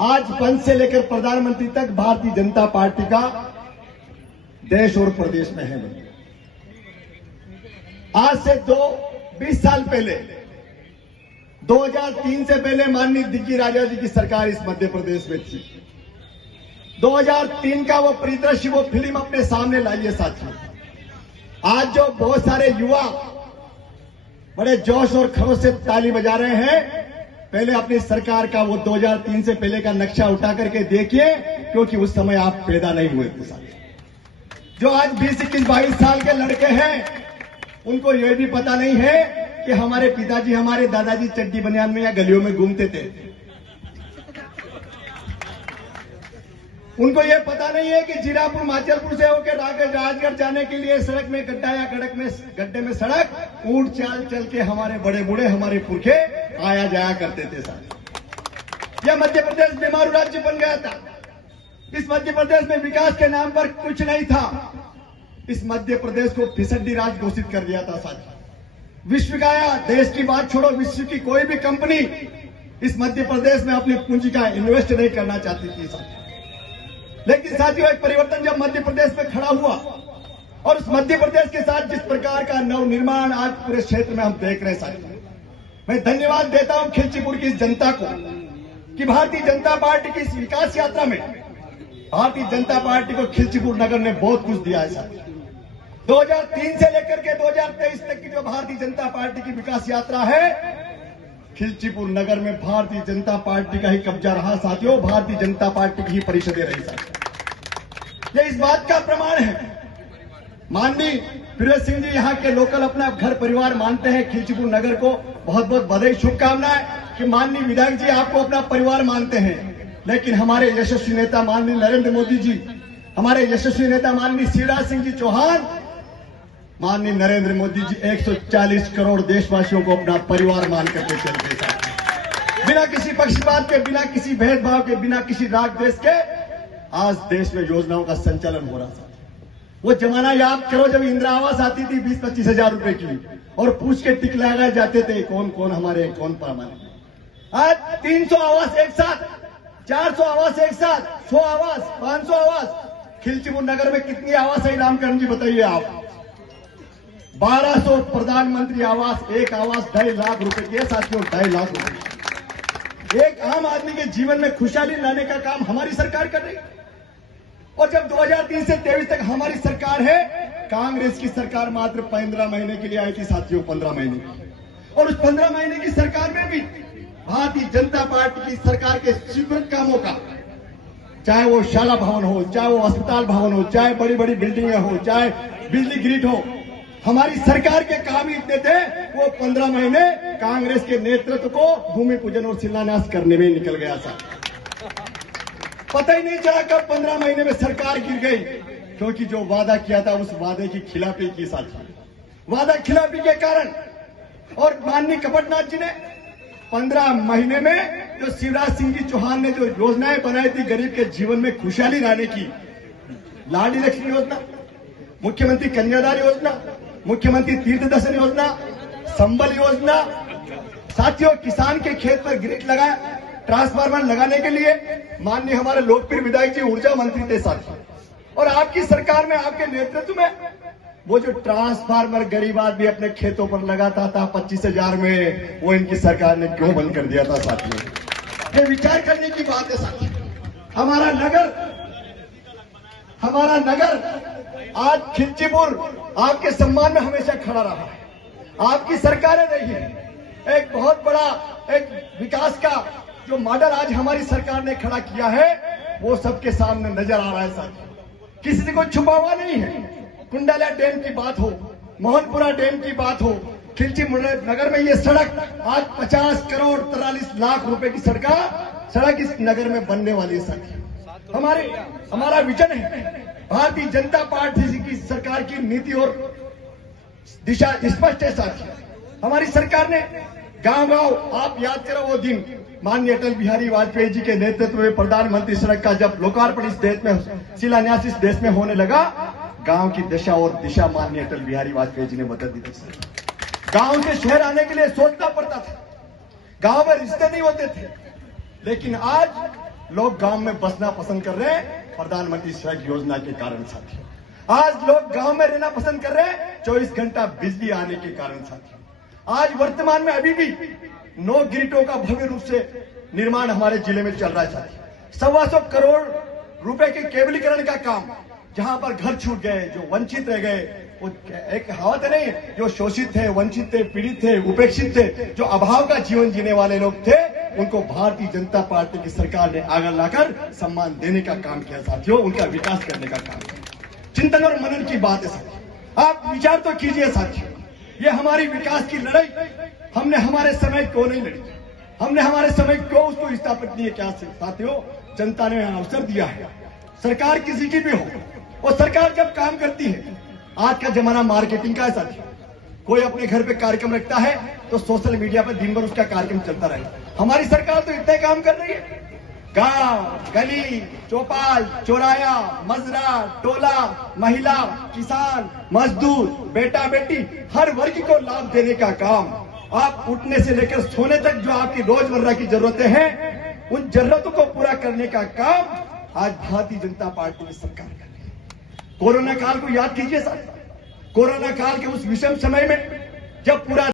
आज पंच से लेकर प्रधानमंत्री तक भारतीय जनता पार्टी का देश और प्रदेश में है। आज से 20 साल पहले 2003 से पहले माननीय दिग्गी राजा जी की सरकार इस मध्य प्रदेश में थी। 2003 का वो परिदृश्य, वो फिल्म अपने सामने लाइए साथियों। आज जो बहुत सारे युवा बड़े जोश और खरोश से ताली बजा रहे हैं, पहले अपनी सरकार का वो 2003 से पहले का नक्शा उठा करके देखिए, क्योंकि उस समय आप पैदा नहीं हुए थे साथियों। जो आज 20, 21, 22 साल के लड़के हैं, उनको यह भी पता नहीं है कि हमारे पिताजी, हमारे दादाजी चड्डी बनियान में या गलियों में घूमते थे। उनको यह पता नहीं है कि जीरापुर माचलपुर से होकर राजगढ़ जाने के लिए सड़क में गड्ढा या गड्ढे में सड़क ऊंट चाल चल के हमारे बड़े बूढ़े, हमारे पुरखे आया जाया करते थे साहब। यह मध्य प्रदेश बीमारू राज्य बन गया था। इस मध्य प्रदेश में विकास के नाम पर कुछ नहीं था। इस मध्य प्रदेश को फिसड्डी राज घोषित कर दिया था साथियों। विश्व का, देश की बात छोड़ो, विश्व की कोई भी कंपनी इस मध्य प्रदेश में अपनी पूंजी का इन्वेस्ट नहीं करना चाहती थी साथियों। लेकिन साथियों, एक परिवर्तन जब मध्य प्रदेश में खड़ा हुआ और उस मध्य प्रदेश के साथ जिस प्रकार का नवनिर्माण आज पूरे क्षेत्र में हम देख रहे हैं साथियों, मैं धन्यवाद देता हूं खिलचीपुर की इस जनता को कि भारतीय जनता पार्टी की इस विकास यात्रा में भारतीय जनता पार्टी को खिलचीपुर नगर ने बहुत कुछ दिया है साथियों। 2003 से लेकर के 2023 तक की जो भारतीय जनता पार्टी की विकास यात्रा है, खिलचीपुर नगर में भारतीय जनता पार्टी का ही कब्जा रहा साथियों। भारतीय जनता पार्टी की ही परिषदें रही साथियों। यह इस बात का प्रमाण है। माननीय फिरोज सिंह जी यहाँ के लोकल अपना घर परिवार मानते हैं। खिलचीपुर नगर को बहुत बहुत बधाई, शुभकामनाएं कि माननीय विधायक जी आपको अपना परिवार मानते हैं। लेकिन हमारे यशस्वी नेता माननीय नरेंद्र मोदी जी, हमारे यशस्वी नेता माननीय शिवराज सिंह जी चौहान, माननीय नरेंद्र मोदी जी 140 करोड़ देशवासियों को अपना परिवार मान करके चलते साथ, बिना किसी पक्षपात के, बिना किसी भेदभाव के, बिना किसी राग द्वेष के आज देश में योजनाओं का संचालन हो रहा था। वो जमाना याद करो जब इंदिरा आवास आती थी 20-25 हजार रुपए की, और पूछ के टिक लगाए जाते थे कौन कौन हमारे, कौन पर हमारे। आज 300 आवास एक साथ, 400 आवास एक साथ, 100 आवास, 500 आवास। खिलचीपुर नगर में कितनी आवास है रामकरण जी बताइए आप? 1200 प्रधानमंत्री आवास, एक आवास 2.5 लाख रुपए की है साथियों, 2.5 लाख रुपए। एक आम आदमी के जीवन में खुशहाली लाने का काम हमारी सरकार कर रही है। और जब 2003 से 23 तक हमारी सरकार है, कांग्रेस की सरकार मात्र 15 महीने के लिए आई थी साथियों, 15 महीने की। और उस 15 महीने की सरकार में भी भारतीय जनता पार्टी की सरकार के स्वीकृत कामों का, चाहे वो शाला भवन हो, चाहे वो अस्पताल भवन हो, चाहे बड़ी बड़ी बिल्डिंगें हो, चाहे बिजली ग्रिड हो, हमारी सरकार के काम ही इतने थे, वो 15 महीने कांग्रेस के नेतृत्व को भूमि पूजन और शिलान्यास करने में निकल गया था। पता ही नहीं चला कब 15 महीने में सरकार गिर गई, क्योंकि जो वादा किया था उस वादे की खिलाफी की साथी, वादा खिलाफी के कारण। और माननीय कपटनाथ जी ने 15 महीने में जो शिवराज सिंह जी चौहान ने जो योजनाएं बनाई थी गरीब के जीवन में खुशहाली लाने की, लाडली लक्ष्मी योजना, मुख्यमंत्री कन्यादान योजना, मुख्यमंत्री तीर्थ दर्शन योजना, संबल योजना, साथियों किसान के खेत पर ग्रिड लगा, ट्रांसफार्मर लगाने के लिए माननीय हमारे लोकप्रिय विधायक जी ऊर्जा मंत्री थे साथियों। और आपकी सरकार में, आपके नेतृत्व में वो जो ट्रांसफार्मर गरीब आदमी अपने खेतों पर लगाता था 25,000 में, वो इनकी सरकार ने क्यों बंद कर दिया था साथियों? ये विचार करने की बात है साथियों। हमारा नगर आज खिलचीपुर आपके सम्मान में हमेशा खड़ा रहा है। आपकी सरकारें रही है। एक बहुत बड़ा एक विकास का जो मॉडल आज हमारी सरकार ने खड़ा किया है, वो सबके सामने नजर आ रहा है साथियों। किसी को छुपा हुआ नहीं है। कुंडाला डैम की बात हो, मोहनपुरा डैम की बात हो, खिलचीपुर नगर में ये सड़क आज 50 करोड़ 43 लाख रुपए की सड़क इस नगर में बनने वाली है साथियों। हमारा विजन है। भारतीय जनता पार्टी की सरकार की नीति और दिशा स्पष्ट है साथियों। हमारी सरकार ने गांव-गांव, आप याद करो वो दिन माननीय अटल बिहारी वाजपेयी जी के नेतृत्व में प्रधानमंत्री सड़क का जब लोकार्पण इस देश में, शिलान्यास इस देश में होने लगा, गांव की दशा और दिशा माननीय अटल बिहारी वाजपेयी जी ने बदल दी थी। गांव से शहर आने के लिए सोचना पड़ता था, गांव में रिश्ते नहीं होते थे। लेकिन आज लोग गांव में बसना पसंद कर रहे हैं प्रधानमंत्री सड़क योजना के कारण साथियों। आज लोग गांव में रहना पसंद कर रहे हैं 24 घंटा बिजली आने के कारण साथियों। आज वर्तमान में अभी भी 9 ग्रिडों का भव्य रूप से निर्माण हमारे जिले में चल रहा है साथियों। 125 करोड़ रुपए के केबलीकरण का काम, जहां पर घर छूट गए, जो वंचित रह गए, वो एक कहावत है नहीं, जो शोषित थे, वंचित थे, पीड़ित थे, उपेक्षित थे, जो अभाव का जीवन जीने वाले लोग थे, उनको भारतीय जनता पार्टी की सरकार ने आगे लाकर सम्मान देने का काम किया साथियों, उनका विकास करने का काम किया। चिंतन और मनन की बात है साथियों, आप विचार तो कीजिए साथियों। ये हमारी विकास की लड़ाई हमने हमारे समय क्यों नहीं लड़ी, हमने हमारे समय क्यों उसको स्थापित नहीं किया साथियों। जनता ने अवसर दिया है, सरकार किसी की भी हो, वो सरकार जब काम करती है, आज का जमाना मार्केटिंग का है साथियों। कोई अपने घर पे कार्यक्रम रखता है तो सोशल मीडिया पर दिन भर उसका कार्यक्रम चलता रहेगा। हमारी सरकार तो इतने काम कर रही है, गांव, गली, चौपाल, चौराया, मजरा, टोला, महिला, किसान, मजदूर, बेटा बेटी, हर वर्ग को लाभ देने का काम। आप उठने से लेकर सोने तक जो आपकी रोजमर्रा की जरूरतें हैं, उन जरूरतों को पूरा करने का काम आज भारतीय जनता पार्टी की सरकार कर रही है। कोरोना काल को याद कीजिए साहब, कोरोना काल के उस विषम समय में जब पूरा